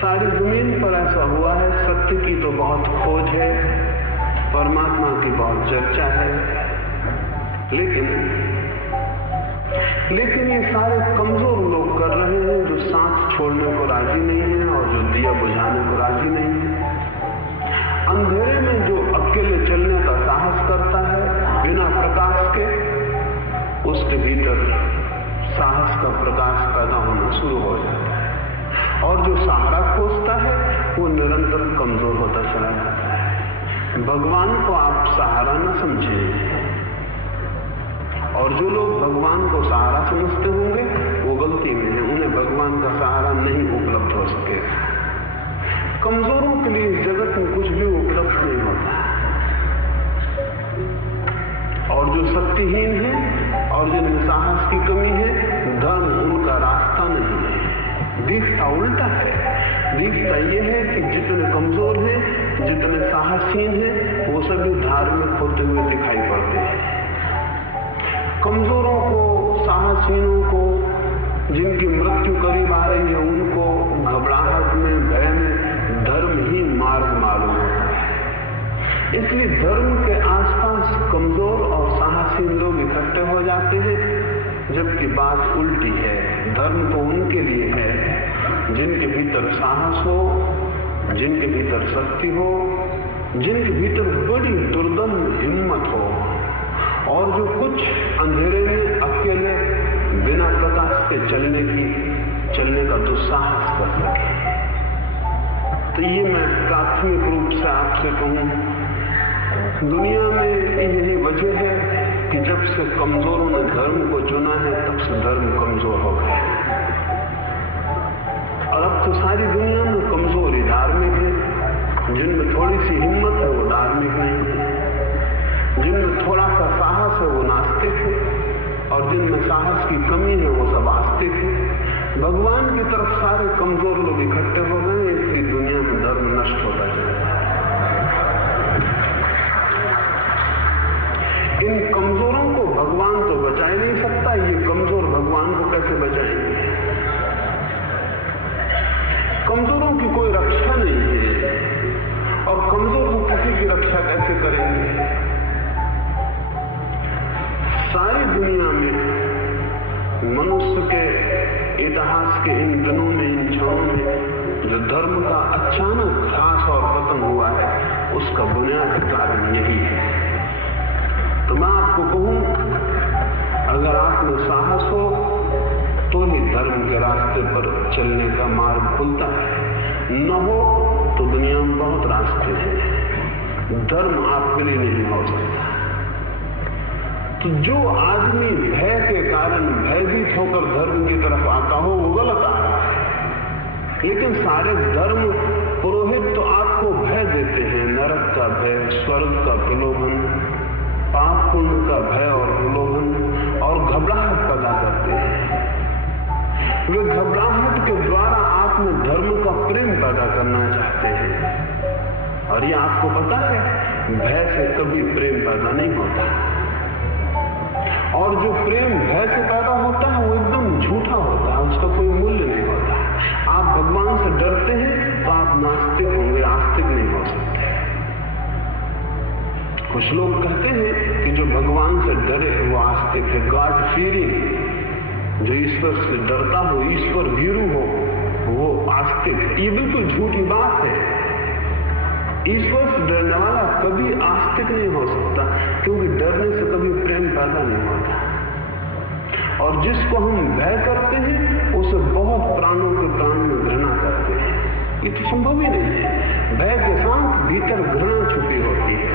सारी जमीन पर ऐसा हुआ है, सत्य की तो बहुत खोज है, परमात्मा की बहुत चर्चा है, लेकिन ये सारे कमजोर लोग कर रहे हैं जो सांस छोड़ने को राजी नहीं है और जो दिया बुझाने को राजी नहीं है। अंधेरे में जो अकेले चलने का साहस करता है बिना प्रकाश के, उसके भीतर साहस का प्रकाश पैदा होना शुरू हो जाता है, और जो सहारा खोजता है वो निरंतर कमजोर होता चला जाता है। भगवान को आप सहारा न समझें, और जो लोग भगवान को सहारा समझते होंगे वो गलती में है, उन्हें भगवान का सहारा नहीं उपलब्ध हो सकेगा। कमजोरों के लिए जगत में कुछ भी उपलब्ध नहीं होता, और जो शक्तिहीन है और जिनमें साहस की कमी है, धर्म उनका रास्ता नहीं है। दिखता उल्टा है। दिखता यह है कि जितने कमजोर हैं, जितने साहसहीन हैं, वो सभी धार्मिक होते हुए दिखाई पड़ते हैं। कमजोरों को, साहसहीनों को, जिनकी मृत्यु करीब आ रही है, उनको घबराहट में, भय में धर्म ही मार्ग मालूम होता है। इसलिए धर्म के आसपास कमजोर और साहसहीन लोग इकट्ठे हो जाते हैं, जबकि बात उल्टी है। धर्म तो उनके लिए है जिनके भीतर साहस हो, जिनके भीतर शक्ति हो, जिनके भीतर बड़ी दुर्दम हिम्मत हो, और जो कुछ अंधेरे में अकेले बिना प्रकाश के चलने का दुस्साहस कर सके। तो ये मैं प्राथमिक रूप से आपसे कहूं, दुनिया में यही वजह है कि जब से कमजोरों ने धर्म को चुना है, तब से धर्म कमजोर हो गया। और अब तो सारी दुनिया में कमजोर ही धार्मिक है। जिनमें थोड़ी सी हिम्मत है वो धार्मिक नहीं है, जिनमें थोड़ा सा साहस है वो नास्तिक है, और जिनमें साहस की कमी है वो सब आस्तिक है। भगवान की तरफ सारे कमजोर लोग इकट्ठे हो गए, इसलिए दुनिया में धर्म नष्ट होता जाता है। इन कमजोरों को भगवान तो बचा ही नहीं सकता, ये कमजोर भगवान को कैसे बचाएंगे? कमजोरों की कोई रक्षा नहीं है, और कमजोर को किसी की रक्षा कैसे करेंगे? सारी दुनिया में मनुष्य के इतिहास के इन दिनों में, इन क्षणों में जो धर्म का अचानक ह्रास और पतन हुआ है, उसका बुनियादी कारण यही है। तो मैं आपको कहूं, अगर आप में साहस हो तो ही धर्म के रास्ते पर चलने का मार्ग खुलता है, न हो तो दुनिया में बहुत रास्ते हैं, धर्म आपके लिए नहीं हो सकता। तो जो आदमी भय के कारण भयभीत होकर धर्म की तरफ आता हो वो गलत आ रहा है। लेकिन सारे धर्म पुरोहित तो आपको भय देते हैं, नरक का भय, स्वर्ग का प्रलोभन, पाप पुण्य का भय और प्रलोभन, और घबराहट पैदा करते हैं। वे घबराहट के द्वारा आप में धर्म का प्रेम पैदा करना चाहते हैं, और ये आपको पता है, भय से कभी प्रेम पैदा नहीं होता, और जो प्रेम भय से पैदा होता है वो एकदम झूठा होता है, उसका कोई मूल्य नहीं होता। आप भगवान से डरते हैं तो आप नास्तिक होंगे, आस्तिक नहीं हो सकते। कुछ लोग कहते हैं कि जो भगवान से डरे वो आस्तिक है, गॉड फीयरिंग, जो ईश्वर से डरता हो, ईश्वर भीरू हो, वो आस्तिक है। ये बिल्कुल झूठी बात है। ईश्वर से डरने वाला कभी आस्तिक नहीं हो सकता, क्योंकि डरने से कभी प्रेम पैदा नहीं होता, और जिसको हम भय करते हैं उसे बहुत प्राणों के प्राण में घृणा करते हैं। ये तो संभव ही नहीं है। भय के साथ भीतर घृणा छुपी होती है।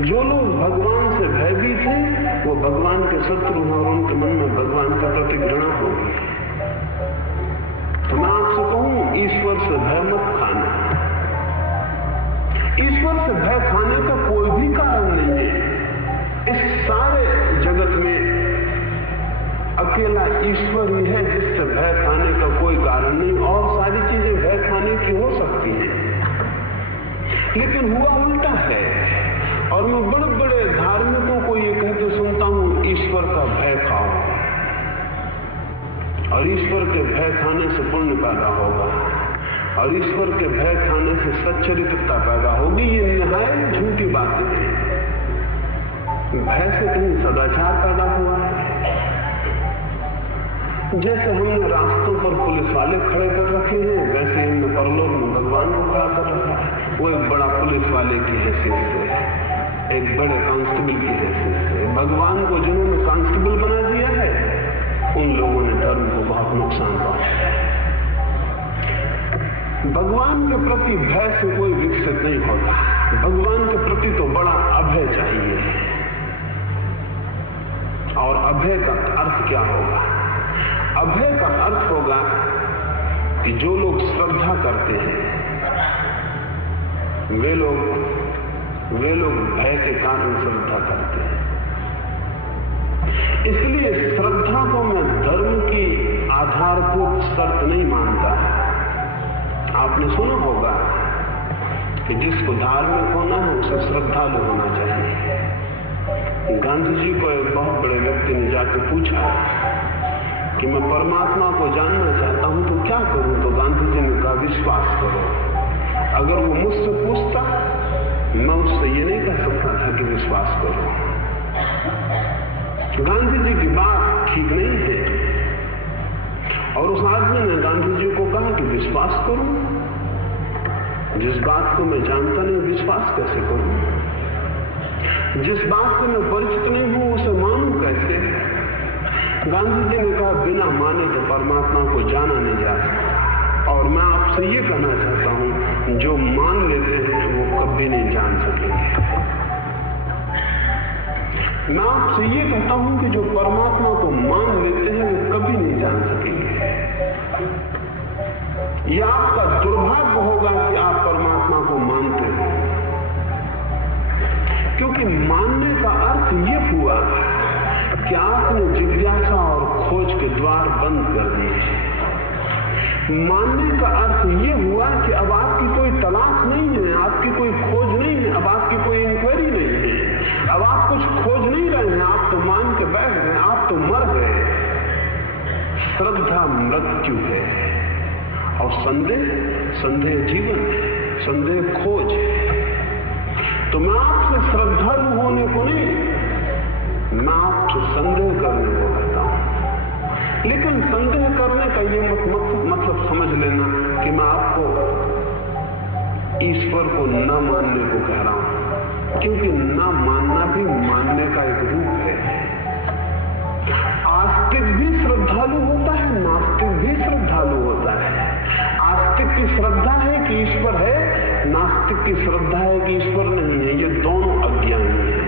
जो लोग भगवान से भयभीत हैं वो भगवान के शत्रु हैं, और उनके मन में भगवान के प्रति घृणा होगी। तो मैं आपसे कहूं, ईश्वर से भय मत खाना। ईश्वर से भय खाने का कोई भी कारण नहीं है। इस सारे जगत में अकेला ईश्वर ही है जिससे भय खाने का कोई कारण नहीं, और सारी चीजें भय खाने की हो सकती हैं। लेकिन हुआ उल्टा है, और मैं बड़े बड़े धार्मिकों को ये कहते सुनता हूं, ईश्वर का भय खाओ, और ईश्वर के भय खाने से पुण्य पैदा होगा। और ईश्वर के भय खाने से सच्चरित्रता पैदा होगी। ये निहायत झूठी बातें हैं। भय से कहीं सदाचार पैदा हुआ है? जैसे हमने रास्तों पर पुलिस वाले खड़े कर रखे हैं, वैसे हमने परलोक में भगवान को खड़ा कर रखा है। वो एक बड़ा पुलिस वाले की हैसियत से, एक बड़े कांस्टेबल की हैसियत से। भगवान को जिन्होंने कांस्टेबल बना दिया है, उन लोगों ने धर्म को बहुत नुकसान पहुंचाया है। भगवान के प्रति भय से कोई विकसित नहीं होता। भगवान के प्रति तो बड़ा अभय चाहिए। और अभय का अर्थ क्या होगा? अभय का अर्थ होगा कि जो लोग श्रद्धा करते हैं, वे लोग भय के कारण श्रद्धा करते हैं। इसलिए श्रद्धा को मैं धर्म की आधारभूत शर्त नहीं मानता। आपने सुना होगा कि जिसको धार्मिक होना है उसे श्रद्धालु होना चाहिए। गांधी जी को एक बहुत बड़े व्यक्ति ने जाके पूछा कि मैं परमात्मा को जानना चाहता हूं तो क्या करूं? तो गांधी जी ने कहा, विश्वास करो। अगर वो मुझसे पूछता, मैं उससे ये नहीं कह सकता था कि विश्वास करो। गांधी जी की बात ठीक नहीं है। और उस आदमी ने गांधी जी को कहा कि विश्वास करो। जिस बात को मैं जानता नहीं, विश्वास कैसे करूं? जिस बात से मैं परिचित नहीं हूं, उसे मानूं कैसे? गांधी जी ने कहा, बिना माने तो परमात्मा को जाना नहीं जा सकता। और मैं आपसे ये कहना चाहता हूं, जो मान लेते हैं वो कभी नहीं जान सकेंगे। मैं आपसे ये कहता हूं कि जो परमात्मा को मान लेते हैं वो कभी नहीं जान सकेंगे। यह आपका दुर्भाग्य होगा कि आप परमात्मा को मानते हो, क्योंकि मानने का अर्थ ये हुआ कि आपने जिज्ञासा और खोज के द्वार बंद कर दिए। मानने का अर्थ ये हुआ कि अब आपकी कोई तलाश नहीं है, आपकी कोई खोज नहीं है, अब आपकी कोई इंक्वायरी नहीं है, अब आप कुछ खोज नहीं रहे हैं, आप तो मान के बैठ गए, आप तो मर गए। श्रद्धा मृत्यु है और संदेह जीवन है, संदेह खोज है। तो मैं आपसे श्रद्धालु होने को नहीं, मैं आपसे संदेह करने को कहता हूं। लेकिन संदेह करने का ये मतलब समझ लेना कि मैं आपको ईश्वर को न मानने को कह रहा हूं, क्योंकि न मानना भी मानने का एक रूप है। आस्तिक भी श्रद्धालु होता है, नास्तिक भी श्रद्धालु होता है। आस्तिक की श्रद्धा है कि ईश्वर है, नास्तिक की श्रद्धा है कि ईश्वर नहीं है। ये दोनों अज्ञानी हैं।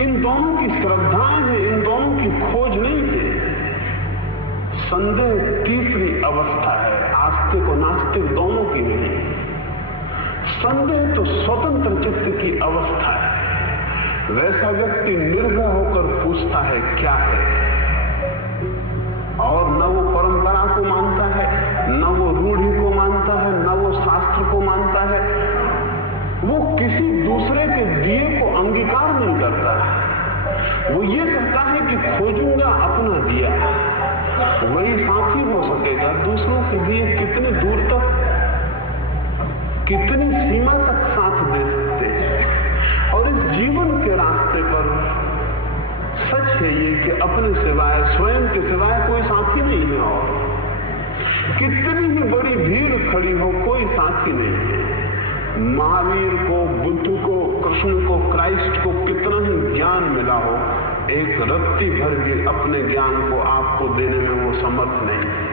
इन दोनों की श्रद्धाएं हैं, इन दोनों की खोज नहीं है। संदेह तीसरी अवस्था है, आस्तिक और नास्तिक दोनों की नहीं। संदेह तो स्वतंत्र चित्त की अवस्था है। वैसा व्यक्ति निर्भय होकर पूछता है क्या है, और न वो परंपरा को मानता है, न वो रूढ़ी को मानता है, न वो शास्त्र को मानता है। वो किसी दूसरे के दिए को अंगीकार नहीं करता है। वो ये कहता है कि खोजूंगा अपना दिया, वही साथी हो सकेगा। दूसरों के दिए कितने दूर तक, कितनी सीमा तक साथ दे सकते हैं। और इस जीवन के रास्ते पर सच है ये कि अपने सिवाय, स्वयं के सिवाय कोई साथी नहीं है। और कितनी ही बड़ी भीड़ खड़ी हो, कोई साथी नहीं है। महावीर को, बुद्ध को, कृष्ण को, क्राइस्ट को कितना ही ज्ञान मिला हो, एक रत्ती भर भी अपने ज्ञान को आपको देने में वो समर्थ नहीं है।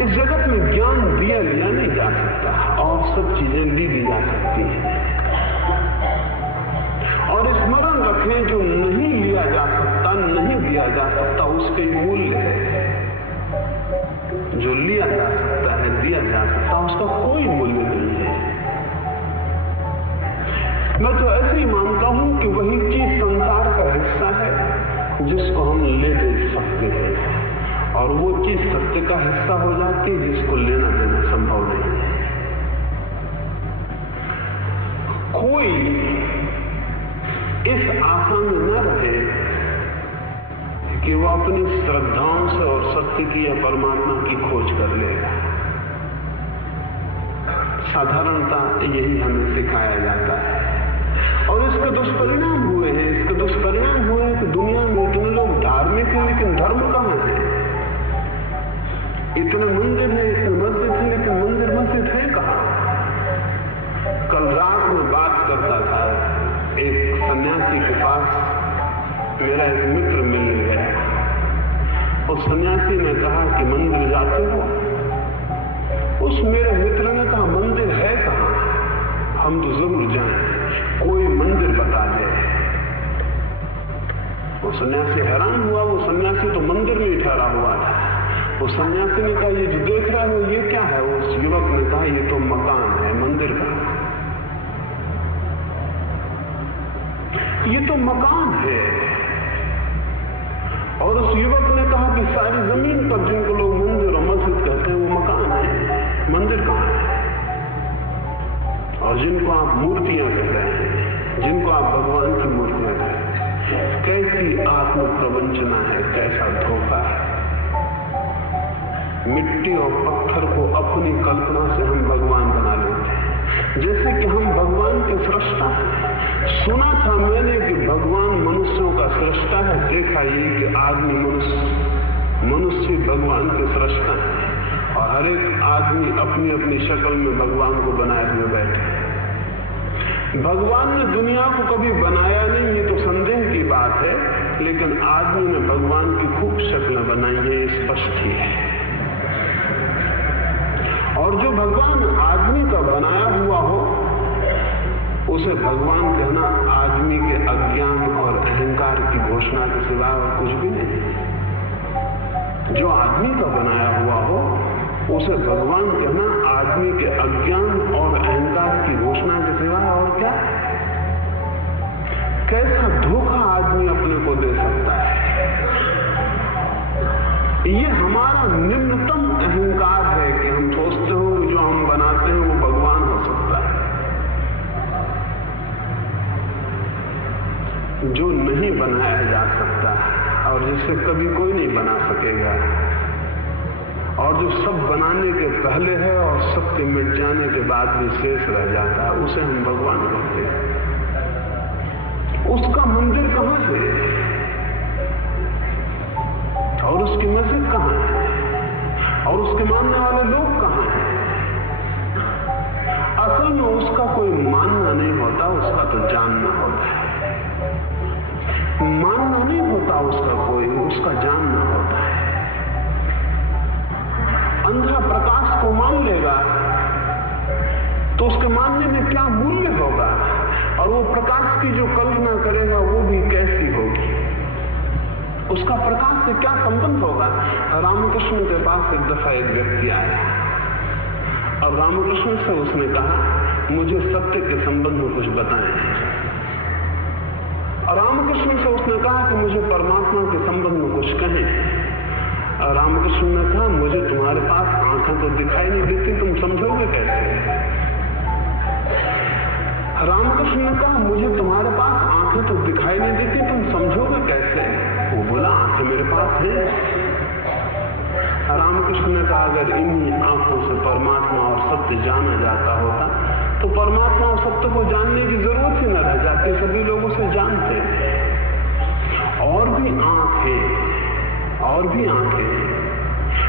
इस जगत में ज्ञान दिया लिया नहीं जा सकता, और सब चीजें ली जा सकती हैं। और स्मरण रखें, जो नहीं लिया जा सकता, नहीं दिया जा सकता, उसके मूल्य है। जो लिया जा सकता है, दिया जा सकता, उसका कोई मूल्य नहीं है। मैं तो ऐसे ही मानता हूं कि वही चीज संसार का हिस्सा है जिसको हम ले दे सकते हैं, और वो चीज सत्य का हिस्सा हो जाती है जिसको लेना देना संभव नहीं है। कोई इस आशा में न रहे कि वो अपनी श्रद्धाओं से और सत्य की या परमात्मा की खोज कर लेगा। साधारणता यही हमें सिखाया जाता है और इसके दुष्परिणाम हुए हैं। इसके दुष्परिणाम हुए हैं कि दुनिया में इतने लोग धार्मिक हैं लेकिन धर्म कहां है? इतने मंदिर हैं, इतने मस्जिद हैं, लेकिन मंदिर मस्जिद है कहां? कल रात में बात करता था, एक सन्यासी के पास मेरा एक मित्र मिलने गया। उस सन्यासी ने कहा कि मंदिर जाते हो? उस मेरे मित्र ने कहा मंदिर है कहां? हम तो जरूर जाएं, कोई मंदिर बता दे। वो सन्यासी हैरान हुआ। वो सन्यासी तो मंदिर में ही ठहरा हुआ था। वो सन्यासी ने कहा ये जो देख रहे हो ये क्या है? उस युवक ने कहा ये तो मकान है, मंदिर का। ये तो मकान है। और उस युवक ने कहा कि सारी जमीन पर जिनको लोग मंदिर और मस्जिद कहते हैं वो मकान है, मंदिर कहां है? और जिनको आप मूर्तियां कह रहे हैं, जिनको आप भगवान की मूर्तियां कहते हैं, कैसी आत्म प्रवंचना है, कैसा धोखा है। मिट्टी और पत्थर को अपनी कल्पना से हम भगवान बना लेते हैं, जैसे कि हम भगवान के सृष्टा हैं। सुना था मैंने कि भगवान मनुष्यों का सृष्टा है, देखा ये कि आदमी मनुष्य भगवान के सृष्टा है और हर एक आदमी अपनी अपनी शक्ल में भगवान को बनाए हुए बैठे। भगवान ने दुनिया को कभी बनाया नहीं, ये तो संदेह की बात है, लेकिन आदमी ने भगवान की खूब शक्लें बनाई है, ये स्पष्ट ही है। और जो भगवान आदमी का बनाया हुआ हो उसे भगवान कहना आदमी के अज्ञान और अहंकार की घोषणा के सिवा और कुछ भी नहीं। जो आदमी का बनाया हुआ हो उसे भगवान कहना आदमी के अज्ञान और अहंकार की घोषणा के सिवा और क्या? कैसा धोखा आदमी अपने को दे सकता है। ये हमारा निम्नतम अहंकार है कि हम सोचते हो कि जो हम बनाते हैं वो भगवान हो सकता है। जो नहीं बनाया जा सकता और जिसे कभी कोई नहीं बना सकेगा और जो सब बनाने के पहले है और सबके मिट जाने के बाद भी शेष रह जाता है, उसे हम भगवान कहते हैं। उसका मंदिर कहां है और उसकी मस्जिद कहां है और उसके मानने वाले लोग कहां हैं? असल में उसका कोई मानना नहीं होता, उसका तो जानना होता है। मानना नहीं होता उसका कोई, उसका जानना होता है। अंधा प्रकाश को मान लेगा तो उसके मानने में क्या मूल्य होगा और वो प्रकाश की जो कल्पना करेगा वो भी कैसी होगी, उसका प्रकाश से क्या संबंध होगा। रामकृष्ण के पास एक दफा एक व्यक्ति आया और रामकृष्ण से उसने कहा मुझे सत्य के संबंध में कुछ बताएं। और रामकृष्ण से उसने कहा कि मुझे परमात्मा के संबंध में कुछ कहें। और रामकृष्ण ने कहा मुझे तुम्हारे पास आंखें तो दिखाई नहीं देती, तुम समझोगे कैसे? रामकृष्ण ने कहा मुझे तुम्हारे पास आंखें तो दिखाई नहीं देती, तुम समझोगे कैसे? वो बोला आंखें मेरे पास हैं। रामकृष्ण ने कहा अगर इन्हीं आंखों से परमात्मा और सत्य जाना जाता होता तो परमात्मा और सत्य को जानने की जरूरत ही न रह जाती, सभी लोग उसे जानते हैं। और भी आंखें और भी आंखें।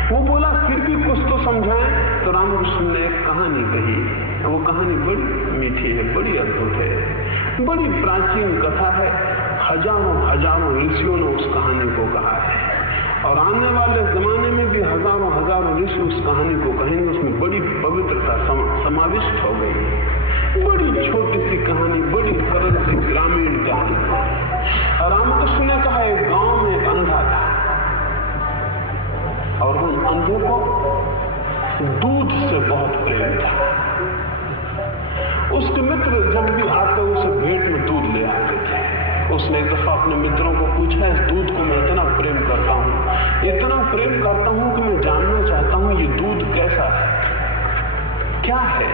वो बोला फिर भी कुछ तो समझाएं। तो रामकृष्ण ने एक कहानी कही। वो कहानी बड़ी मीठी है, बड़ी अद्भुत है, बड़ी प्राचीन कथा है। हजारों ऋषियों ने उस कहानी को कहा है और आने वाले जमाने में भी हजारों ऋषि उस कहानी को कहेंगे। उसमें बड़ी पवित्रता समाविष्ट हो गई। बड़ी छोटी सी कहानी, बड़ी सरल सी ग्रामीण कहानी। रामकृष्ण ने कहा एक गांव में एक अंधा था और उन अंधों को दूध से बहुत प्रेम था। उसके मित्र जब भी आते उसे भेंट में दूध ले आते थे। उसने एक दफा अपने मित्रों को पूछा इस दूध को मैं इतना प्रेम करता हूं कि मैं जानना चाहता हूं ये दूध कैसा है, क्या है?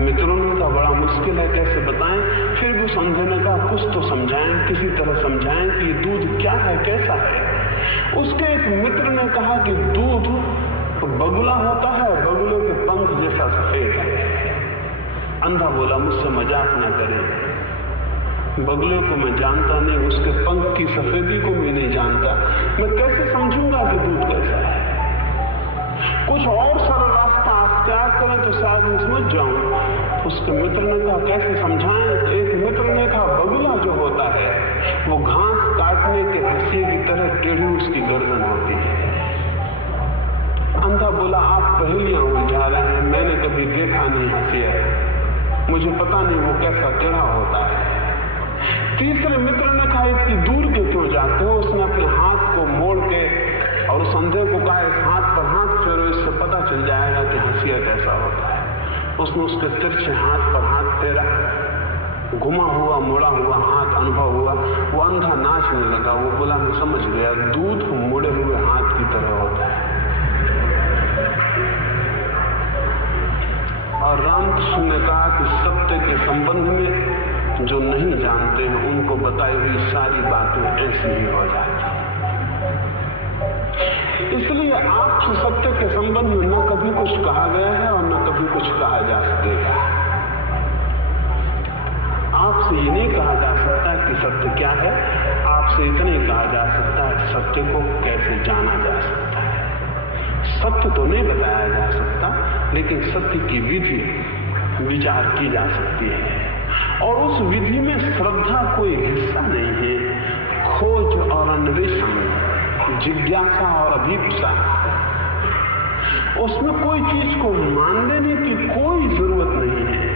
मित्रों ने कहा बड़ा बड़ा मुश्किल है, कैसे बताएं। फिर भी उस अंधे ने कहा कुछ तो समझाएं, किसी तरह समझाएं कि ये दूध क्या है, कैसा है। उसके एक मित्र ने कहा कि दूध बगुला होता है, बगुले के पंख जैसा सफेद है। अंधा बोला मुझसे मजाक ना करें, बगुले को मैं जानता नहीं, उसके पंख की सफेदी को भी नहीं जानता, मैं कैसे समझूंगा कि दूध कैसा है। कुछ और सरल रास्ता अख्तियार करें तो शायद मैं समझ जाऊं। उसके मित्र ने कहा कैसे समझाएं। एक मित्र ने कहा बगुला जो होता है वो घास काटने के हंसिए की तरह टेढ़ी उसकी गर्दन होती है। अंधा बोला आप पहेलियां उलझा रहे हैं, मैंने कभी देखा नहीं हंसिया, मुझे पता नहीं वो कैसा टेढ़ा होता है। तीसरे मित्र ने कहा इतनी दूर के क्यों जाते हो। उसने अपने हाथ को मोड़ के और उस अंधे को कहा इस हाथ पर हाथ फेरो, इससे पता चल जाएगा कि हंसिया कैसा होता है। उसने उसके तिरछे हाथ पर हाथ फेरा, घुमा हुआ मुड़ा हुआ हाथ अनुभव हुआ। वो अंधा नाचने लगा। वो बोला मैं समझ गया, दूध मुड़े हुए हाथ की तरह होता है। और रामकृष्ण ने कहा कि सत्य के संबंध में जो नहीं जानते हैं उनको बताई हुई सारी बातें ऐसी ही हो जाती। इसलिए आपसे सत्य के संबंध में न कभी कुछ कहा गया है और न कभी कुछ कहा जा सकेगा। आपसे ये नहीं कहा जा सकता कि सत्य क्या है, आपसे इतना ही कहा जा सकता है सत्य को कैसे जाना जा सकता है। सत्य तो नहीं बताया जा सकता, लेकिन सत्य की विधि विचार की जा सकती है। और उस विधि में श्रद्धा कोई हिस्सा नहीं है। खोज और अन्वेषण, जिज्ञासा और अभीप्सा, उसमें कोई चीज को मान लेने की कोई जरूरत नहीं है।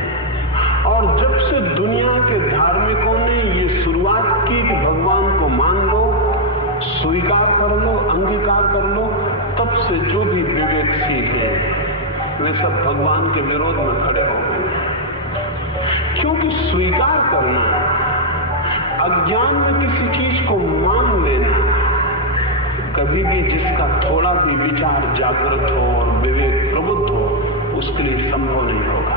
और जब से दुनिया के धार्मिकों ने ये शुरुआत की कि भगवान को मान लो, स्वीकार कर लो, अंगीकार कर लो, तब से जो भी विवेकशील है वे सब भगवान के विरोध में खड़े हो गए। क्योंकि स्वीकार करना, अज्ञान में किसी चीज को मान लेना, कभी भी जिसका थोड़ा भी विचार जागृत हो और विवेक प्रबुद्ध हो उसके लिए संभव नहीं होगा।